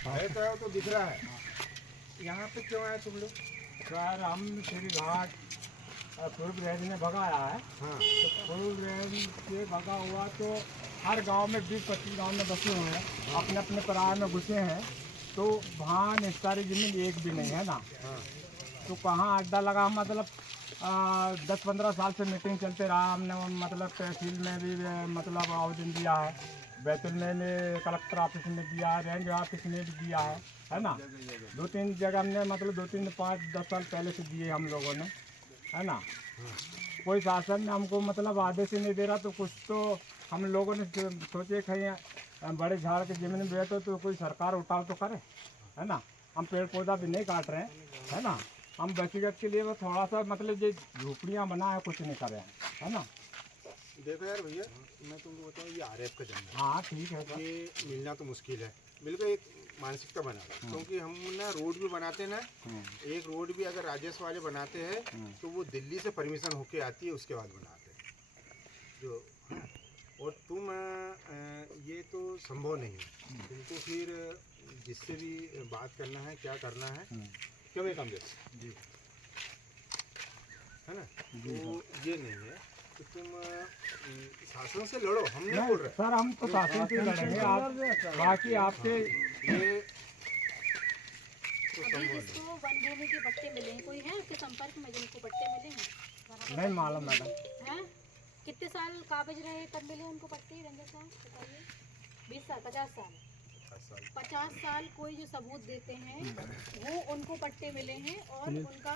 तो दिख रहा है। यहाँ पे क्यों आए तुम लोग? सर हम श्री घाट पूर्व रेंज में भगाया है। हाँ। तो पूर्व रेंज से भगा हुआ तो हर गांव में 20-25 गांव में बसे हुए हैं, अपने अपने पराय में घुसे हैं। तो वहाँ निस्तारी जमीन एक भी नहीं है ना। हाँ। तो कहाँ अड्डा लगा, मतलब 10-15 साल से मीटिंग चलते रहा। हमने मतलब तहसील में भी मतलब आवेदन दिया है, बैतूल में भी कलेक्टर ऑफिस में दिया है, रेंज ऑफिस में भी दिया है ना। 2-3 जगह हमने मतलब 2-3-5-10 साल पहले से दिए हम लोगों ने, है ना। कोई शासन ने हमको मतलब आदेश ही नहीं दे रहा। तो कुछ तो हम लोगों ने सोचे कहीं बड़े झाड़ के जमीन में बैठो तो कोई सरकार उठाव तो करे, है ना। हम पेड़ पौधा भी नहीं काट रहे हैं, है ना। हम व्यक्तिगत के लिए वो थोड़ा सा मतलब ये झोपड़ियाँ बना है, कुछ नहीं कर रहे हैं, है ना। देखो यार भैया, मैं तुमको बताऊँ, ये आरएफ का जमीन है। हाँ ठीक है सर। ये मिलना तो मुश्किल है। बिल्कुल एक मानसिकता बना, क्योंकि हम ना रोड भी बनाते हैं ना, एक रोड भी अगर राजस्व वाले बनाते हैं तो वो दिल्ली से परमिशन होके आती है, उसके बाद बनाते हैं जो है। और तुम ये तो संभव नहीं है। तुमको फिर जिससे भी बात करना है, क्या करना है, क्यों ये काम देते जी, है ना। तो ये नहीं है तो तुम शासन से लड़ो, हम नहीं बोल रहे सर। हम तो शासन से लड़ेंगे, आप बाकी आपसे ये तो अभी जिसको वन भूमि के पट्टे मिले हैं, कोई है आपके संपर्क में जिनको पट्टे मिले हैं? नहीं मालूम मैडम। हैं? कितने साल कागज रहे तब मिले उनको पट्टे? रंजन साहब बताइए। 20 साल, 50 साल, 50 साल कोई जो सबूत देते हैं वो उनको पट्टे मिले हैं और उनका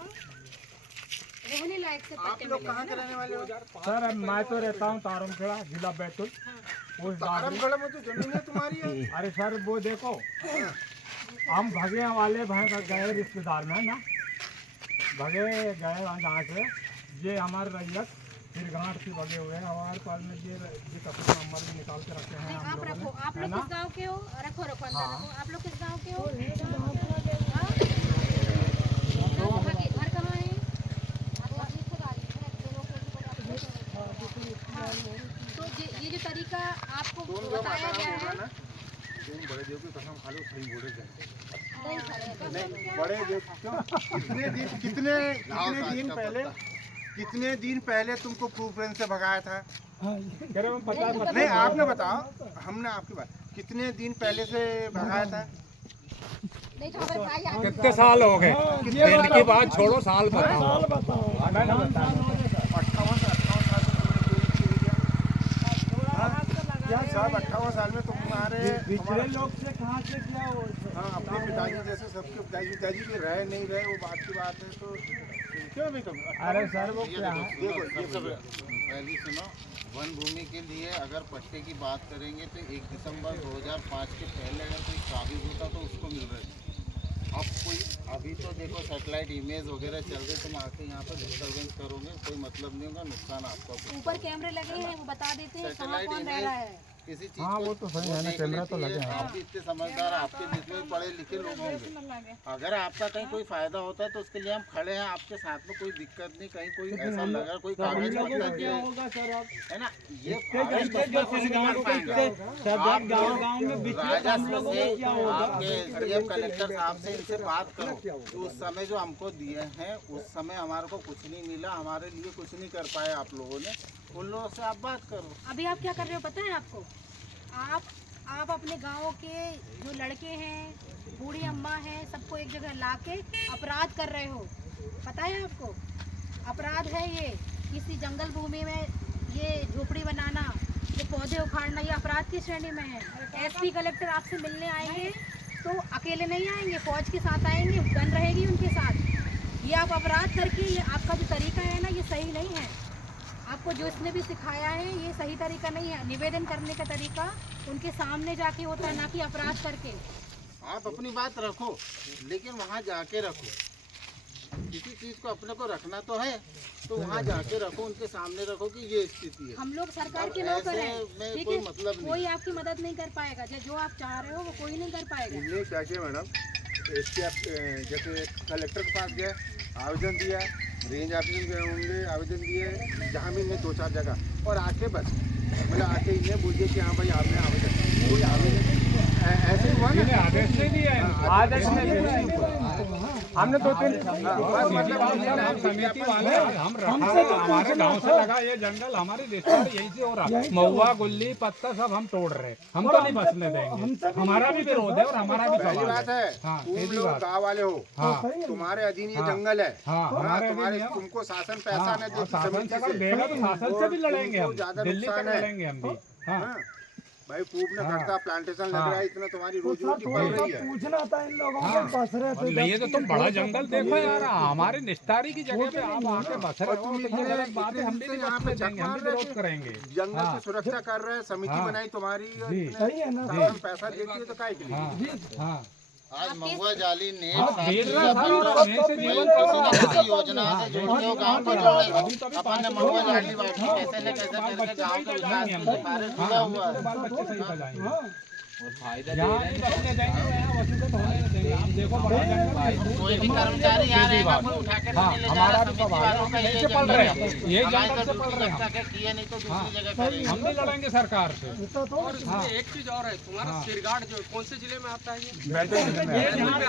रहने लायक से पट्टे मिले हैं। कहाँ के रहने वाले हो? सर मैं तो रहता हूँ तारमखेड़ा, जिला बैतूल। उस तारमखेड़ा में तो जमीन है तुम्हारी है। अरे सर वो देखो, हम भगे वाले गए रिश्तेदार में ना, भगे गए जहाँ से। ये हमारे रैयत फिर घाट से भगे हुए हैं। हमारे पास में ये कपड़े नंबर भी निकाल के रखे हैं हम आप लोगों रखो, ने, आप है लोग ना। किस गांव के हो? रखो रखो अंदर रखो। आप लोग किस गांव के हो? घर कहाँ है? तो ये जो तरीका आपको बताया गया है, बड़े देव की कसम खा लो, सही बोले जाए। नहीं खाएगा। नहीं बड़े देव क्यों? कितने दिन पहले तुमको प्रूफ से भगाया था? नहीं आपने बताओ, हमने आपकी बात, कितने दिन पहले से भगाया था? नहीं तो हमारे भाई आगे कितने साल हो गए? दिन की बात छोड़ो, साल बताओ। 58 साल में तुम्हारे पिछले लोग से कहाँ से क्या हो? हाँ, अपने पिताजी जैसे सबके पिताजी भी रहे नहीं रहे वो बात की बात है। तो क्यों नहीं कम? अरे सर वो क्या है, पहली सुनो, वन भूमि के लिए अगर पट्टे की बात करेंगे तो 1 दिसंबर 2005 के पहले अगर कोई काबिज होता तो उसको मिल रहे थे। अब कोई अभी तो देखो सैटेलाइट इमेज वगैरह चल रहे, तुम आके यहाँ पर डिस्टर्बेंस करोगे, कोई मतलब नहीं होगा, नुकसान आपका। ऊपर कैमरे लगे हैं, वो बता देते हैं कहाँ सैटेलाइट कौन रह रहा है। किसी चीज हाँ वो तो सही है ना, कैमरा तो लगे हैं। आप भी इतने समझदार, आपके जितने पढ़े लिखे लोग होंगे, अगर आपका कहीं कोई फायदा होता है तो उसके लिए हम खड़े हैं आपके साथ में, कोई दिक्कत नहीं। कहीं कोई ऐसा लगा कोई कागज पत्तर दिया है ना, ये राजस्व से आपके एसडीएम कलेक्टर साहब से इनसे बात करो। तो उस समय जो हमको दिए हैं उस समय हमारे को कुछ नहीं मिला, हमारे लिए कुछ नहीं कर पाए आप लोगों ने, उन लोगों से आप बात करो। अभी आप क्या कर रहे हो पता है आपको? आप अपने गांव के जो लड़के हैं, बूढ़ी अम्मा हैं, सबको एक जगह लाके अपराध कर रहे हो। पता है आपको? अपराध है ये। किसी जंगल भूमि में ये झोपड़ी बनाना, ये पौधे उखाड़ना, ये अपराध की श्रेणी में है। एसपी कलेक्टर आपसे मिलने आएंगे तो अकेले नहीं आएंगे, फौज के साथ आएंगे, गन रहेगी उनके साथ। ये आप अपराध करके, ये आपका जो तरीका है ना, ये सही नहीं है। आपको जो इसने भी सिखाया है ये सही तरीका नहीं है। निवेदन करने का तरीका उनके सामने जाके होता है, ना कि अपराध करके। आप अपनी बात रखो लेकिन वहाँ जाके रखो। किसी चीज को अपने को रखना तो है तो वहाँ जाके रखो, उनके सामने रखो कि ये स्थिति है। हम लोग सरकार के नौकर हैं, ठीक कोई है? मतलब नहीं। कोई आपकी मदद नहीं कर पाएगा, जो आप चाह रहे हो वो कोई नहीं कर पाएगा। ये क्या किया मैडम, जैसे कलेक्टर के पास गए, आवेदन दिया, रेंज ऑफिस गए होंगे, आवेदन दिए, जहाँ भी इन्हें 2-4 जगह, और आके बस मतलब आके इन्हें बोलिए कि हाँ भाई आपने आवेदन, कोई आवेदन ऐसे हुआ ना, आदेश नहीं दिया है। आदत में हमने 2-3 समिति वाले हम हमारे गांव से लगा ये जंगल हमारे रिश्तेदार यही से हो रहा, महुआ गुल्ली पत्ता सब हम तोड़ रहे, हम तो नहीं बचने देंगे, हमारा भी विरोध है और हमारा भी पहली सवाल बात है, तुम लोग गाँव वाले हो, तुम्हारे अधीन ये जंगल है, तुम्हारे तुमको शासन पैसा न दे, शासन से अगर देगा तो शासन से भी लड़ेंगे हम, दिल्ली तक लड़ेंगे हम भी। भाई खूब न करता प्लांटेशन लग रहा है, इतना तुम्हारी रोजी रोटी बढ़ रही है। पूछना था इन लोगों को बस रहे थे। नहीं तो तुम बड़ा जंगल देखो यार, हमारे निस्तारी की जगह पे आप आके बस रहे हो, तो ये गलत बात है, हम भी नहीं बचने देंगे, हम भी विरोध करेंगे। जंगल की सुरक्षा कर रहे हैं, समिति बनाई तुम्हारी, सही है ना, पैसा देती है तो काय के लिए? आज महुआ जाली ने योजना से जोड़ते हो गाँव को जोड़े, अपन ने महुआ जाली बांटी कैसे न कैसे करके गाँव के विकास में कार्य जुड़ा हुआ है। कोई भी कर्मचारी आ रहेगा कोई उठा के हमारा भी सवाल है, यहीं से पढ़ रहे हैं, ये जंगल से पढ़ रहे हैं, किए नहीं तो दूसरी जगह करेंगे। हम भी लड़ेंगे सरकार से। और एक चीज और है, तुम्हारा सिरगाड़ जो कौन से जिले में आता है? ये बैतूल में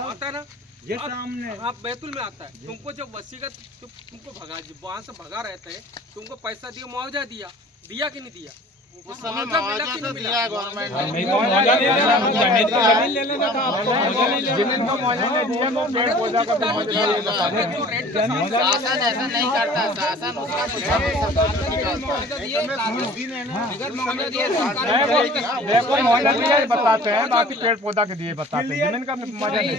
आता है ना, ये सामने आप बैतूल में आता है। तुमको जब वसीयत तुमको भगा वहाँ से भगा रहते हैं, तुमको पैसा दिया, मुआवजा दिया कि नहीं दिया? उस समय मुआवजा तो दिया गवर्नमेंट ने। जमीन ले लेना था आपको, जमीन का मुआवजा नहीं दिया तो पेड़ पौधा का शासन ऐसा नहीं करता, शासन उसका देखो मुआवजा दिया बताते हैं, बाकी पेड़ पौधा के दिए बताते हैं, जमीन का मुआवजा नहीं।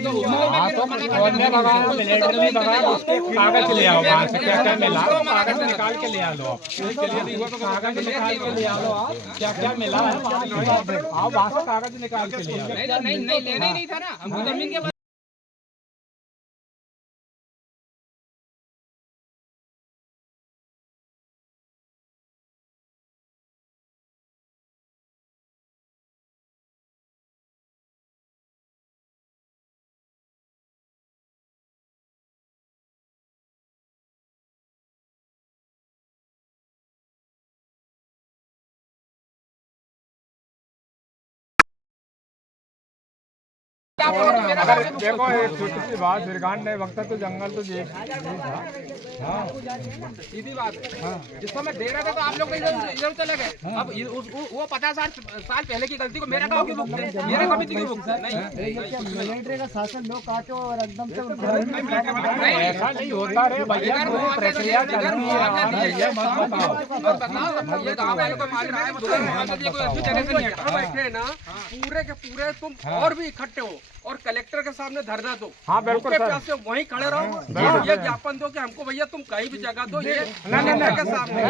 उसके कागज ले आओ, वहाँ से क्या क्या मिला कागज निकाल के ले आ लो, कागज निकाल के ले आ लो, क्या क्या मिला है आप वहाँ से कागज निकाल के लिए। नहीं लेना ही नहीं था ना, हमको जमीन के अगर देखो एक छोटी सी बात, सिरगांड ने वक्त तो जंगल तो ये सीधी बात है। जिसको मैं दे रहा था तो आप लोग इधर चले गए। अब वो 50 साल पहले की गलती को मेरा गाँव क्यों भुगते, मेरा कमिटी क्यों भुगते? मिलिट्री का शासन लोग काटो और एकदम से ऐसा नहीं होता रे भैया, प्रक्रिया चल रही है, ये मत बताओ। ये गाँव वालों को मालूम है, कोई अच्छी तरह से नहीं हटा बैठे ना, पूरे के पूरे तुम और भी इकट्ठे हो और कलेक्टर के सामने धरना दो। हाँ बिल्कुल सर, वहीं खड़े रहो, ये ज्ञापन दो कि हमको भैया तुम कहीं भी जगह दो, ये के सामने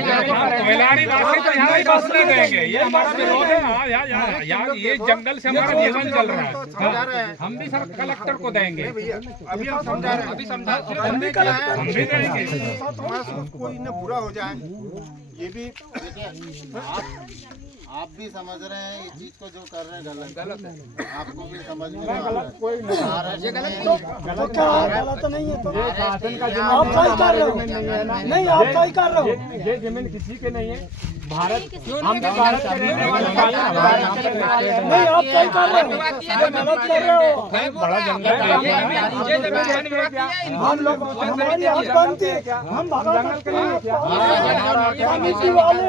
ये हमारा विरोध है यार, ये जंगल से हमारा जीवन चल रहा है, हम भी सर कलेक्टर को देंगे, अभी हम समझा रहे हैं, अभी समझा हम भी देंगे। कोई न बुरा हो जाए, ये भी आप भी समझ रहे हैं ये चीज को जो कर रहे हैं गलत है, आपको भी समझ में नहीं आ गलत रहा कोई नहीं, है। गलत क्या गलत नहीं है, तो आप सही कर रहे हो, नहीं आप सही कर रहे हो, ये जमीन किसी के नहीं है, भारत हम भी भारत के रहने वाले नहीं आप सही कर रहे हो, गलत कर रहे हो। बड़ा जंगल हम लोग हमारी हक बनती है, हम जंगल के समिति वाले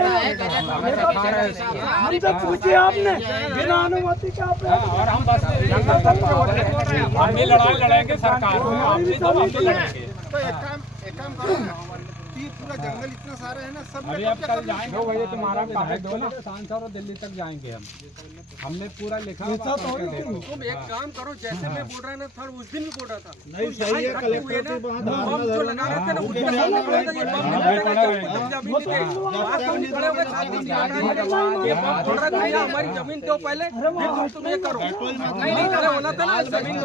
हमसे पूछिए आपने बिना अनुमति का, और हम बस जंगल तक हम भी लड़ाई लड़ेंगे सरकार को, हम तो लड़ेंगे। तो एक काम करो ना, ये पूरा जंगल इतना सारा है ना, सब अभी अब कल जाएंगे वही तुम्हारा कागज दो ना, सांसद और दिल्ली तक जाएंगे हमने पूरा लिखा। तुम एक काम करो, जैसे मैं बोल रहा है ना, थोड़ा उस दिन भी बोल रहा था, नहीं सही है, कलेक्टर बम जो लगा रहे थे ना, उसके सामने खड़े थे, ये बम भैया हमारी जमीन दो पहले, फिर तुम ये करो, नहीं खड़े होना था ना जमीन,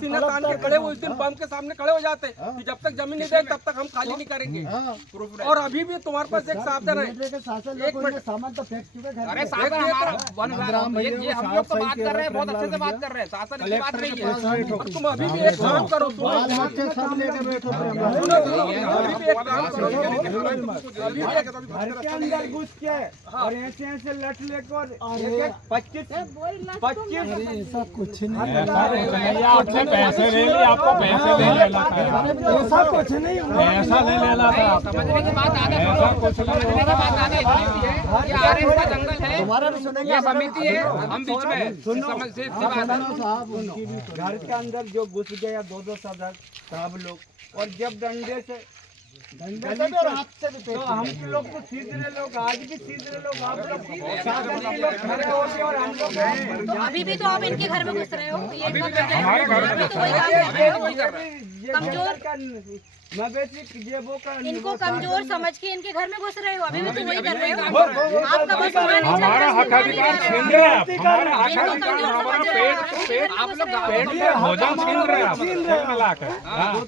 सिन्हा तान के खड़े, उस दिन बम के सामने खड़े हो जाते कि जब तक जमीन नहीं दे तब तक हम खाली नहीं करेंगे। और अभी भी तुम्हारे पास एक साधन है, एक मिनट। सामान तो फेंक चुके घर अरे शासन हमारा ये हम लोग तो बात कर रहे हैं, बहुत अच्छे से बात कर रहे हैं, शासन की बात नहीं है। और तुम अभी भी एक काम करो, सुनो, अभी भी एक काम करो, अभी भी एक घर के अंदर घुस के और ऐसे लट लेकर 25 ऐसा कुछ नहीं आपसे पैसे ले लिए, आपको पैसे ले लेना ऐसा कुछ नहीं पैसा ले लेना था, समझने की बात आगे, ऐसा कुछ समझने की बात आगे ये आरएस का जंगल है, ये समिति है, हम बीच में समझ से घर के अंदर जो घुस गया 2-2 सदस्य सब लोग, और जब डंडे से और हाथ से भी तो हम लोग तो सीधे लोग, आज भी सीधे लोग, आप लोग खड़े होते और हम लोग तो अभी भी तो आप इनके घर में घुस रहे हो, ये अभी भी हमारे घर में तो वही काम कर रहे हो। कमजोर मवेशी ये वो का इनको कमजोर समझ के इनके घर में घुस रहे हो, अभी भी तो वही कर रहे हो। आपका बस हमारा हक अधिकार छीन रहे हैं, हमारा हक अधिकार, हमारा पेट आप लोग पेट में भोजन छीन रहे हैं,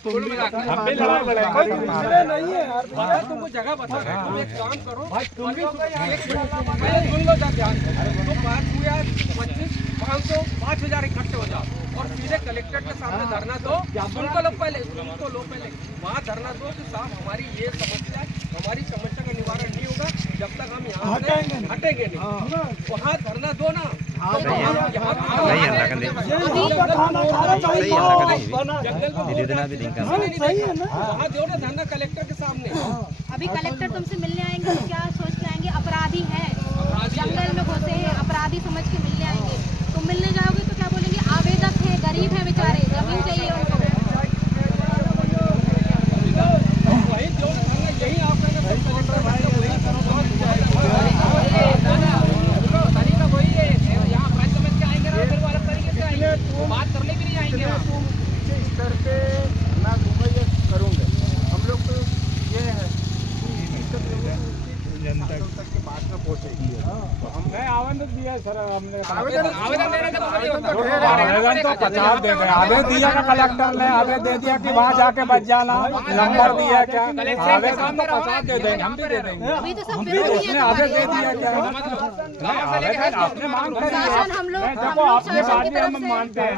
कुल मिलाकर हम भी लड़ाई लड़ाई कोई दूसरे नहीं है यार। मैं तुमको जगह बता रहा हूँ, तुम एक काम करो भाई, तुम भी सुन लो ध्यान, तुम बात हुआ 25, 500, 5000 इकट्ठे हो जाओ और सीधे कलेक्टर के सामने धरना दो, सुनको लो पहले, सुनको लो पहले, वहाँ धरना दो कि साहब हमारी ये समस्या, हमारी समस्या का निवारण नहीं होगा जब तक हम यहाँ से हटेंगे नहीं, वहाँ धरना दो ना। वहाँ दो ना धरना कलेक्टर के सामने। अभी कलेक्टर तुमसे मिलने आएंगे तो क्या सोच के आएंगे, अपराधी हैं, जंगल में घुसे हैं, अपराधी समझ के मिलने आएंगे। तुम मिलने जाओगे तो क्या बोलेंगे, आवेदक है, गरीब है बेचारे, जमीन चाहिए उनको। वही जो यही आपका तरीका वही है, यहाँ बात समझ के आएंगे ना, फिर वो अलग तरीके से आएंगे, बात करने भी नहीं आएंगे ना। इस स्तर पे ना घूमेंगे करूँगे हम लोग, तो ये है जनता तक की बात में पहुँचेगी। तो हम आवेदन दिया सर, हमने आवेदन देने का आवेदन तो 50 दे गए, आधे दिया ना कलेक्टर ने, आधे दे दिया कि वहाँ जाके बच जाना, नंबर दिया क्या, आवेदन तो 50 दे देंगे, हम भी दे देंगे, अभी तो सब हम भी विरोधी उसने हैं आधे दे तुम्हारे। दिया क्या, आवेदन आपने मांग करी है, शासन हम लोग देखो आपने शासन बात की में तरफ हम से मानते हैं,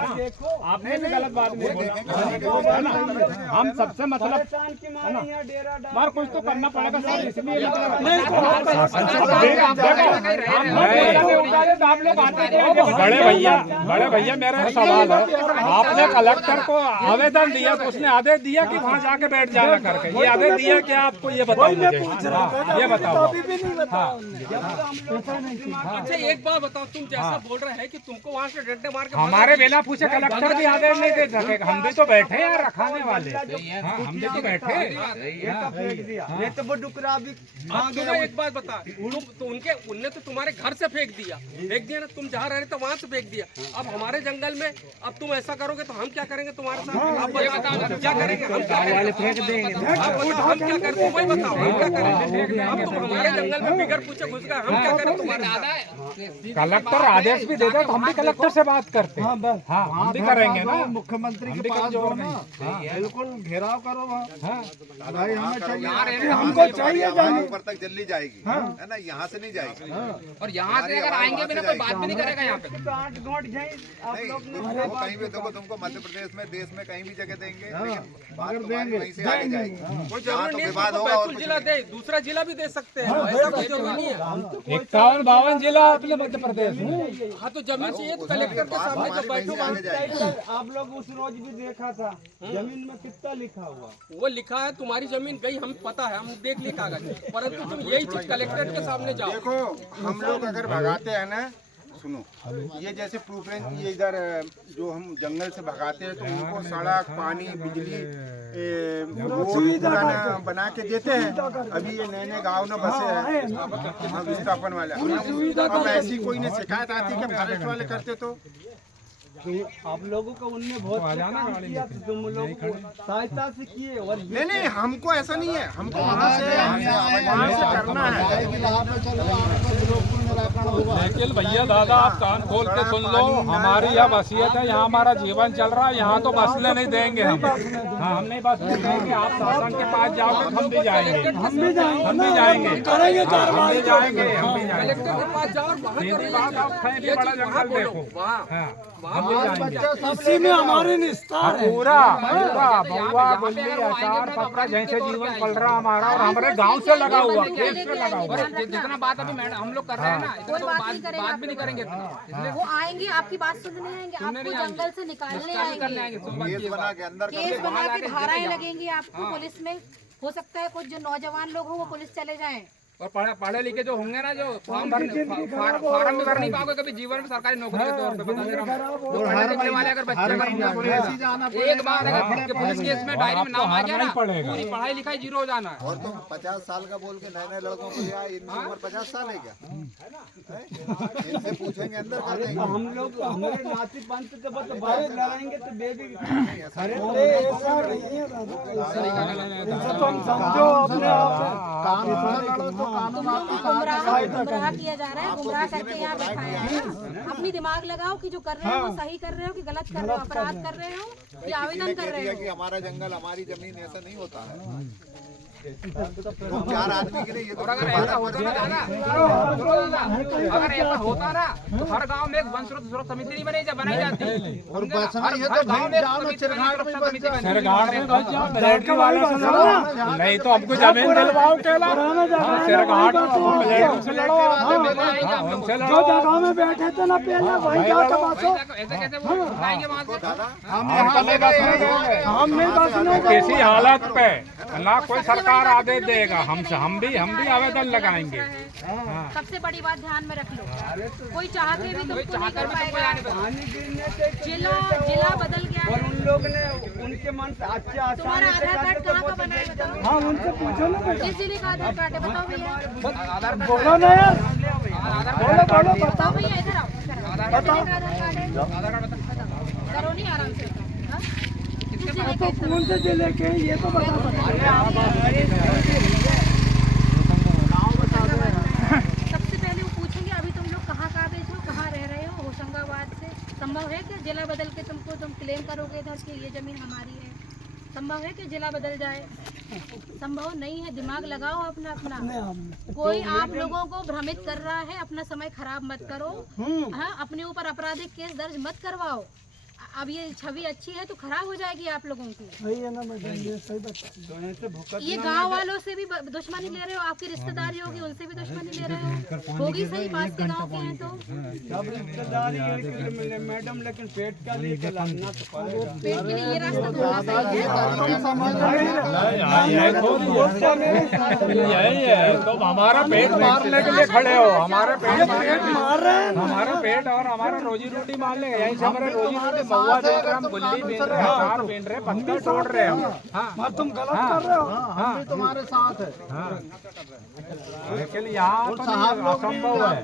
आपने भी गलत बात नहीं बोला है ना, हम सबसे मतलब है ना, बार कुछ तो करना पड़ेगा सर, इसलिए बड़े भैया मेरा एक सवाल है, आपने कलेक्टर को आवेदन दिया तो उसने आदेश दिया कि वहाँ जाके बैठ जाना करके, ये आदेश दिया क्या आपको, ये बताओ मुझे, ये बताओ। अच्छा एक बात बताओ, तुम जैसा बोल रहे हैं कि तुमको वहाँ से डंडे मार के हमारे बिना पूछे कलेक्टर भी आदेश नहीं दे सकेगा, हम भी तो बैठे यार रखाने वाले, हम भी तो बैठे। ये तो वो डुकरा भी आप सुनो एक बात बता, तो उनने तो तुम्हारे घर से फेंक दिया ना, तुम जहाँ रह रहे थे वहाँ से फेंक दिया। अब हमारे जंगल में अब तुम ऐसा करोगे तो हम क्या करेंगे तुम्हारे साथ, आप बताओ क्या करेंगे, हम क्या करेंगे, फेंक देंगे, हम क्या करें, तुम वही बताओ हम क्या करें। अब तुम हमारे जंगल में बिगर पूछे घुस गए, हम क्या करें तुम्हारे साथ। कलेक्टर आदेश भी दे दे तो हम भी कलेक्टर से बात करते हैं, हाँ हम भी करेंगे ना, मुख्यमंत्री के पास जोर बिल्कुल घेराव करो वहाँ, भाई हमें चाहिए, हमको चाहिए जाने। ऊपर तक जल्दी जाएगी है ना, यहाँ से नहीं जाएगी। और यहाँ से अगर आएंगे भी ना कोई बात भी नहीं करेगा यहाँ पे। नहीं वो कहीं भी देखो, तुमको मध्य प्रदेश में, देश में कहीं भी जगह देंगे, लेकिन बात तुम्हारी वहीं से आगे जाएगी। कोई जरूरी नहीं है तुमको बैतूल जिला दे, दूसरा जिला भी दे सकते हैं, ऐसा कोई जरूरी नहीं है। 51-52 जिला अपने मध्य प्रदेश में। हाँ तो जमीन चाहिए तो कलेक्टर के सामने जब बैठो, आप लोग उस रोज भी देखा था, जमीन में कितना लिखा हुआ, वो लिखा है तुम्हारी जमीन गई, हम पता है, हम देख ली कागज, परंतु तुम यही चीज कलेक्टर के सामने जाओ। देखो हम लोग अगर भगाते हैं ना, सुनो, ये जैसे प्रूफरेंस, ये इधर जो हम जंगल से भगाते हैं तो उनको सड़क, पानी, बिजली, रोड बना के देते हैं। अभी ये नए नए गाँव में बसे हैं विस्थापन वाले, अब ऐसी कोई ने शिकायत आती है कि फॉरेस्ट वाले करते तो आप लोगों को उनने बहुत काम किया, तुम लोग सहायता से किए, और नहीं हमको ऐसा नहीं है, हमको वहाँ से करना है। लेकिन भैया दादा आप कान खोल के सुन लो, हमारी यह वसीयत है, यहाँ हमारा जीवन चल रहा है, यहाँ तो बसने नहीं देंगे हम। हाँ, हम नहीं बसने देंगे। आप शासन के पास जाओगे हम भी जाएंगे, हम भी जाएंगे, हम भी जाएंगे, हम भी जाएंगे, हम भी जाएंगे। सीधी बात, आप कहीं भी बड़ा जंगल देखो, हम भी जाएंगे। इसी में हमारे निस्तार है। पूरा पूरा बउआ बल्ली अचार पत्रा जैसे जीवन पल रहा हमारा, और हमारे गांव से लगा हुआ, खेत से लगा हुआ। जितना बात अभी मैडम हम लोग कर रहे हैं ना, कोई बात नहीं करेंगे करेंगे। वो आएंगे, आपकी बात सुनने आएंगे, आपको जंगल से निकालने आएंगे, केस बना के अंदर केस बना के धाराएं लगेंगी आपको पुलिस में। हो सकता है कुछ जो नौजवान लोग हों वो पुलिस चले जाएं। और पढ़े लिखे जो होंगे ना, जो फॉर्म भी भर नहीं पाओगे कभी जीवन में सरकारी नौकरी के तौर पे। बता दे रहा हूं, जो पढ़े लिखने वाले अगर बच्चे एक बार अगर पुलिस केस में डायरी में नाम आ गया ना, पूरी पढ़ाई लिखाई जीरो हो जाना है। और तुम 50 साल का बोल के नए नए लड़कों को लिया, इनकी उम्र 50 साल है क्या? इनसे पूछेंगे अंदर कर देंगे। हम लोग हमारे नाती पंथ के बस बाहर लड़ाएंगे तो बेबी अरे ऐसा नहीं है दादा, ऐसा तो हम समझो अपने आप गुमराह किया जा रहा है, गुमराह करके यहाँ बैठाया है। अपनी दिमाग लगाओ कि जो कर रहे हो वो सही कर रहे हो कि गलत कर रहे हो, अपराध कर रहे हो कि आवेदन कर रहे हो। कि हमारा जंगल हमारी जमीन, ऐसा नहीं होता है। तो 4 आदमी के लिए ये तो अगर ऐसा होता ना दादा, अगर ऐसा होता ना तो हर गांव में एक वन स्रोत समिति नहीं बनाई जाती। और हर गांव में सरकार में बस जाओ, मिलिट्री वाले से लड़ो, नहीं तो हमको जमीन दिलवाओ। केला सरकार से लड़ो, उनसे जो लड़ो। जगह में बैठे थे ना पहले वही जाके बसो। ऐसे कैसे वो उठाएंगे वहाँ से? हम नहीं बसने किसी हालत पे ना कोई सरकार आदेश देगा, हम भी आवेदन लगाएंगे। सबसे बड़ी बात ध्यान में रख लो, कोई चाहते भी तुमको नहीं कर पाएगा। जिला बदल गया है। उन लोग ने उनके मन से अच्छा तुम्हारा आधार कार्ड कहाँ का बना है बताओ? हाँ उनसे पूछो ना। किस जिले का आधार कार्ड है बताओ भैया? बोलो ना यार, बोलो बताओ भैया, इधर आओ। किस जिले का आधार कार्ड है? करो नहीं आराम से। हाँ? किस जिले का? कौन से जिले के ये तो बता सबसे पहले वो पूछेंगे अभी तुम लोग कहाँ काबिज हो, कहाँ रह रहे हो? होशंगाबाद से। संभव है कि जिला बदल के तुम क्लेम करोगे इधर कि ये जमीन हमारी है? संभव है कि जिला बदल जाए? संभव नहीं है। दिमाग लगाओ अपना अपना। कोई आप लोगों को भ्रमित कर रहा है, अपना समय खराब मत करो। हाँ, अपने ऊपर आपराधिक केस दर्ज मत करवाओ। अब ये छवि अच्छी है तो खराब हो जाएगी आप लोगों की। सही है ना मैडम, ये सही बता। ये गांव वालों से भी दुश्मनी ले रहे हो, आपकी रिश्तेदारी होगी उनसे भी दुश्मनी ले रहे हो, होगी सही पास के गांव के हैं तो। सब रिश्तेदारी है मैडम, लेकिन पेट का लिए लड़ना तो पेट के लिए ये रास्ता थोड़ा सही है। यही है तो हमारा पेट मारने के लिए खड़े हो। हमारा पेट मार रहे हैं। हमारा पेट और हमारा रोजी रोटी मार लेगा। यहीं से हमारे रोजी रोटी महुआ देख रहे, हम गुल्ली बेच रहे, अचार बेच रहे, पत्थर तोड़ रहे हम। हाँ तुम गलत कर रहे हो। हम भी तुम्हारे साथ है। लेकिन यहाँ तो असंभव है।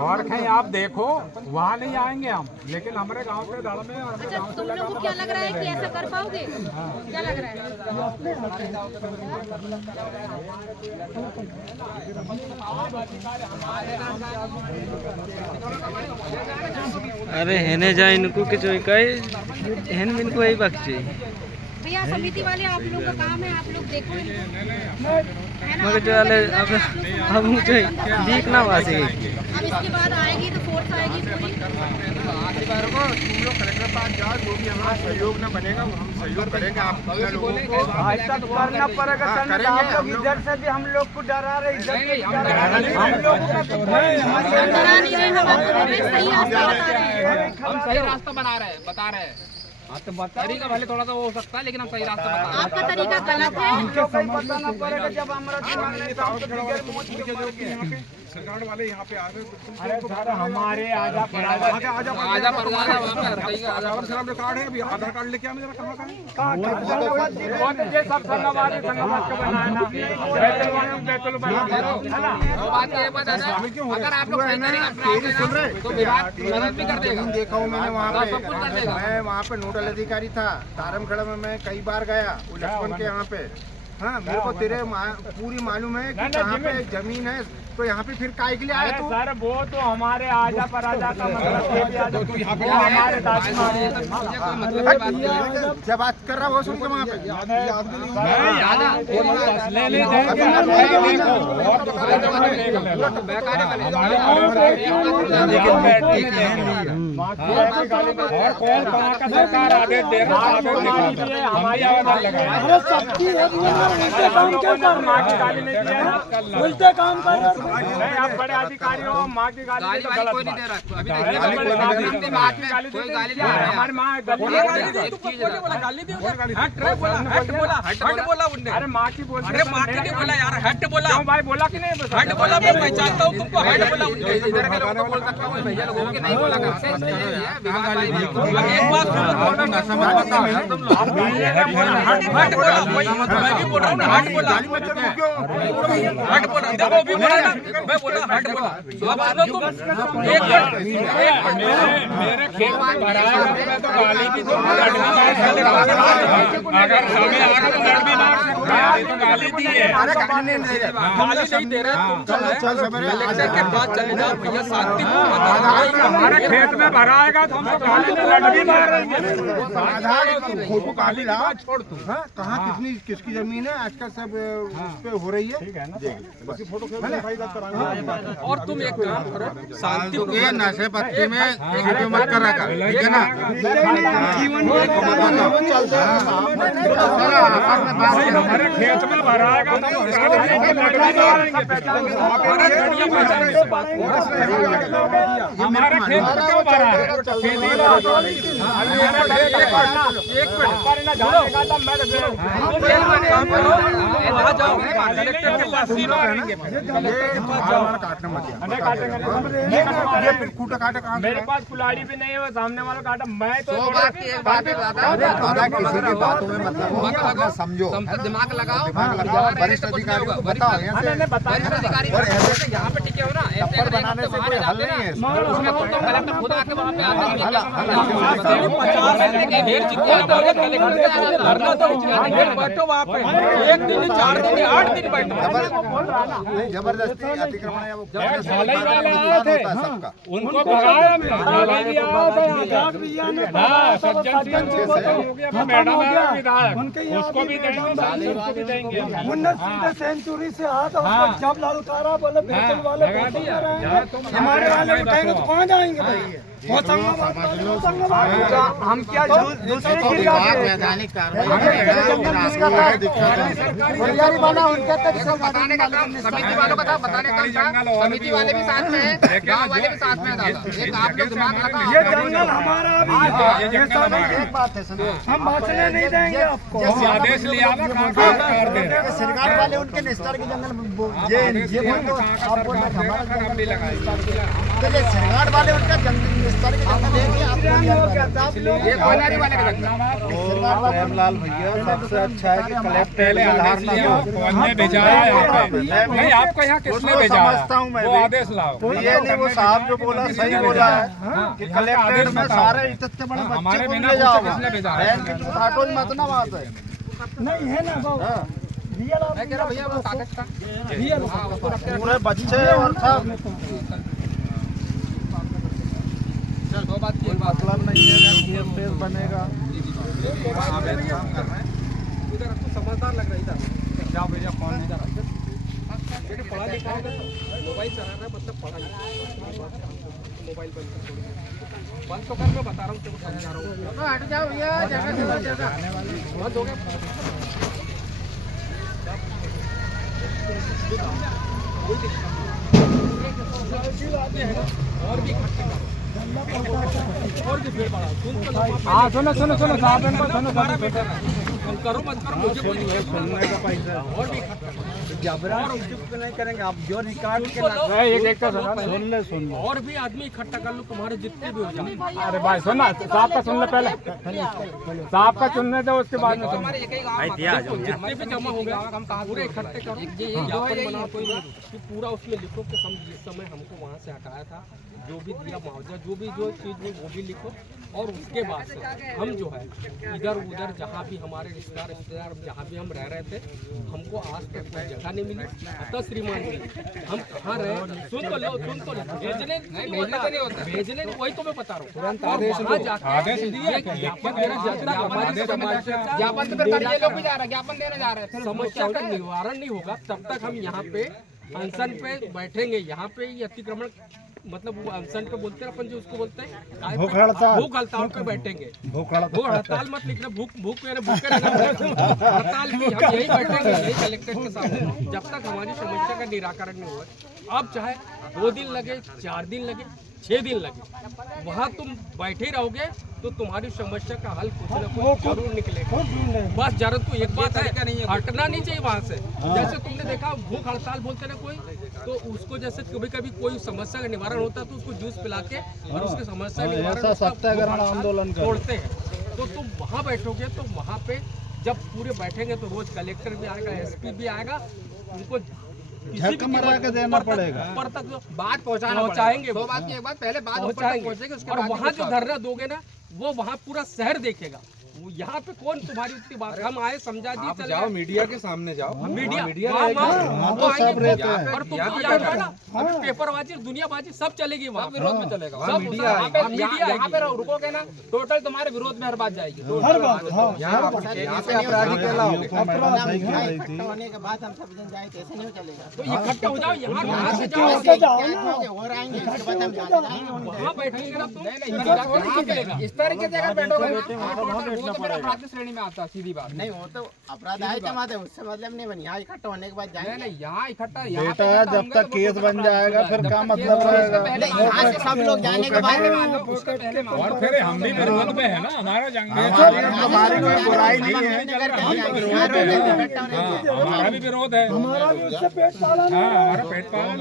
और कहीं आप देखो वहाँ नहीं आएंगे हम, लेकिन हमारे गांव से दड़ में। अच्छा, तुम लोगों को क्या लग रहा है कि ऐसा कर पाओगे? क्या लग रहा है? अरे हेने जा इनको के जो कई हेन बिन को ही बख्चे भैया समिति वाले आप लोगों का काम है, आप लोग देखो इनको, है ना? मगर जो वाले अब मुझे ठीक ना वासी। अब इसके बाद आएगी तो फोर्स आएगी पूरी। तुम लोग कलेक्टर पास जाओ, जो भी हमारा सहयोग न बनेगा वो हम सहयोग करेंगे। आप लोगों को ऐसा तो करना पड़ेगा। आप लोग इधर से भी हम लोग को डरा रहे, इधर से भी डरा रहे। हम लोग डरा नहीं रहे, हम आपको सही रास्ता बता रहे हैं। हम सही रास्ता बता रहे हैं। तरीका भले थोड़ा सा वो हो सकता है, लेकिन हम सही रास्ता बता रहे हैं। आपका तरीका गलत है। बताना पड़ेगा जब हमारा सरकार वाले यहाँ पे आ रहे हैं। अरे सर हमारे आजा आजा कार्ड है, अभी आधार कार्ड लेके आए। जरा कहाँ का ये सब संगवारी संगवाद का बनाया ना, बैतुल अगर आप लोग सही तरीका तो विभाग मदद भी कर देगा। देखा हूँ मैंने वहाँ सब कुछ कर पे। देगा। मैं वहाँ पे नोडल अधिकारी था, तारमगढ़ में मैं कई बार गया, वो लक्ष्मण के यहाँ पे। हाँ मेरे को तेरे पूरी मालूम है कि कहाँ पे जमीन है, तो यहाँ पे फिर काय के लिए आया तू? सर वो तो हमारे आजा पर आजा का मतलब तो यहाँ पे हमारे क्या बात कर रहा है वो सुन के वहाँ पे और कौन कहाँ का सरकार आदेश दे रहा है हमारी आवाज लगाए सबकी काम क्यों कर रहे हैं? उल्टे काम कर रहे हैं। नहीं आप बड़े अधिकारी हो, माँ की गाली तो गलत कोई नहीं दे रहा अभी हमारी माँ अरे माँ की बोल अरे माँ की नहीं बोला यार, हट बोला क्यों भाई बोला कि नहीं? हट बोला, मैं पहचानता हूँ तुमको, हट बोला इधर के लोगों को बोल सकता हूँ, भैया लोगों के नहीं बोला करते। एक बात हट बोला, मैं भी बोल रहा हूँ ना, हट बोला, हट बोला, देखो भी बोला ना, मैं बोला हट बोला। अब सुनो तुम, एक मिनट मेरे खेत में भराया मैं तो गाली भी दूंगा, अगर हमें आगे तो लड़ भी मार सकता है, तो गाली दी है। गाली नहीं दे रहा, कलेक्टर के पास चले जाओ भैया, शांतिपूर्ण हमारे खेत में भराएगा तो हमको गाली नहीं लड़ भी मारेंगे। आधार फोटो काली ला छोड़ तू। कहाँ कितनी किसकी जमीन है आजकल सब उस पे हो रही है। और तुम एक काम करो, शांति ये नशे पत्ती में वीडियो मत करा कर, ठीक है ना? हमारे खेत में भराएगा तो गाली नहीं लड़ भी मारेंगे। हमारे खेत में क्यों भरा है? कलेक्टर के पास मेरे पास कुल्हाड़ी भी नहीं है, वो सामने वाला काटा। मैं तो किसी की बातों में मतलब समझो, दिमाग लगाओ, वरिष्ठ अधिकारी को बताओ यहाँ पे टिके हो ना, टप्पर बनाने से कोई हल नहीं है। उसमें कलेक्टर खुद आके वहाँ पे बैठो वहाँ पे, 1 दिन 4 दिन 8 दिन बैठो। जबरदस्ती अतिक्रमण है वो सबका। उनको भगाया उसको भी देंगे। 19 सेंचुरी से हाथ जब लाल उतारा बोले बेचन वाले हमारे वाले उठाएंगे तो कहाँ जाएंगे भाई? हम क्या दूसरे की वैधानिक तैयारी बना उनका बताने का काम समिति वालों का था, बताने का काम था। समिति वाले भी साथ में हैं, गांव वाले भी साथ में हैं दादा। एक आप लोग दिमाग लगाओ, ये जंगल हमारा भी है। ऐसा नहीं, एक बात है सुनो, हम बांटने नहीं देंगे आपको। आदेश लिया ना सरकार वाले उनके निस्तार के जंगल ये बोल दो आप बोल हमारा सरकार वाले उनका जंगल निस्तार के जंगल ये कोयलारी वाले का जंगल। प्रेमलाल भैया सबसे अच्छा है कि कलेक्टर ने भेजा है यहाँ पे। नहीं आपको यहाँ किसने भेजा है? समझता हूँ मैं वो भी। आदेश लाओ। ये नहीं वो साहब जो बोला सही बोला है कि कलेक्टर में सारे इतने बड़े बच्चे हमारे को बिना ले जाओ, किसने भेजा है? बहन की तो हटो ही मत ना वहाँ से। नहीं है ना बाबू मैं कह रहा भैया वो कागज का पूरे बच्चे और सब चल दो बात की एक बात मतलब नहीं है तेज बनेगा। इधर आपको समझदार लग रहा है, इधर जाओ भैया फोन इधर देखिए, पढ़ा लिखा होगा तो मोबाइल चला रहा है, मतलब पढ़ा लिखा मोबाइल बंद तो कर, मैं बता रहा हूँ तेरे को, समझा रहा हूँ। हट जाओ भैया, जगह बंद हो गया। और भी हाँ सुनो सुनो सुनो साहब इनको सुनो करो मत करो, मुझे कोई और भी नहीं करेंगे आप जो रिकॉर्ड सुन लो। और भी आदमी इकट्ठा कर लो, तुम्हारे जितने भी हो जाए। अरे भाई सुनना, साहब का सुन लो पहले, साहब का सुनने दो उसके बाद में सुनो। जितने भी जमा हो गए पूरे इकट्ठे करो, ज्ञापन बनाओ, कोई कि पूरा उसमें लिखो कि हम जिस समय हमको वहाँ से हटाया था, जो भी दिया मुआवजा, जो भी जो चीज़ हुई वो भी लिखो। और उसके बाद से हम जो है इधर उधर जहाँ भी हमारे रिश्तेदार जहाँ भी हम रह रहे थे, हमको आज तक कोई जगह नहीं मिली। अतः श्रीमान जी, हम कहाँ रहे, सुन तो लो, भेजने नहीं होता, भेजने वही तो मैं बता रहा हूँ। और वहाँ जाकर ज्ञापन देने जा रहे हैं, समस्या का निवारण नहीं होगा तब तक हम यहाँ पे अनशन पे बैठेंगे। यहाँ पे ये अतिक्रमण मतलब वो अनशन पे बोलते हैं अपन, जो उसको बोलते हैं भूख हड़ताल पे बैठेंगे। भूख हड़ताल मत लिखना, भूखे हड़ताल भी हम यही बैठेंगे, यही कलेक्टर के सामने, जब तक हमारी समस्या का निराकरण नहीं हुआ। अब चाहे 2 दिन लगे, 4 दिन लगे, 6 दिन लगे, वहाँ तुम बैठे रहोगे तो तुम्हारी समस्या का हल कुछ न कुछ जरूर निकलेगा। बस जरूर तो एक बात है, हटना नहीं चाहिए वहाँ से। जैसे तुमने देखा भूख हड़ताल बोलते ना कोई, तो उसको जैसे कभी कभी कोई समस्या का निवारण होता है तो उसको जूस पिला के और उसकी समस्या निवारण सत्याग्रह आंदोलन छोड़ते हैं। तो तुम वहाँ बैठोगे तो वहाँ पे जब पूरे बैठेंगे तो रोज कलेक्टर भी आएगा, SP भी आएगा, उनको देना पड़ेगा, ऊपर तक बात पहुँचाएंगे। दो बात की एक बात, पहले बात पहुँचाएंगे, और वहाँ जो धरना दोगे ना वो वहाँ पूरा शहर देखेगा। वो यहाँ पे कौन तुम्हारी उतनी बात, हम आए समझा दी, चले जाओ मीडिया के सामने जाओ, मीडिया और तुम ना अभी पेपरबाजी दुनियाबाजी सब चलेगी, वहाँ विरोध में चलेगा, सब यहाँ पे रुकोगे ना टोटल तुम्हारे विरोध में हर बात जाएगी, हर बात। यहाँ पे अपराधी कहलाओगे, होने के बाद हम सब जन जाए कैसे नहीं चलेगा। तो इकट्ठा हो जाओ, यहाँ से जाओ, और आएंगे उसके बाद हम जाएंगे, वहाँ बैठेंगे ना तुम, इस तरीके से अगर बैठोगे वो तो मेरा अपराध श्रेणी में आता है, सीधी बात। नहीं वो तो अपराध आए जमा है, उससे मतलब नहीं बनी। यहाँ इकट्ठा होने के बाद जाएंगे। नहीं यहाँ इकट्ठा बेटा जब तक केस बन जाएगा फिर क्या मतलब रहेगा। यहाँ से सब लोग जाने के बाद और फिर हम भी विरोध में है ना, हमारा जंग हमारी कोई बुराई नहीं है, हमारा भी विरोध है, हमारा भी उससे पेट पालन, हमारा पेट पालन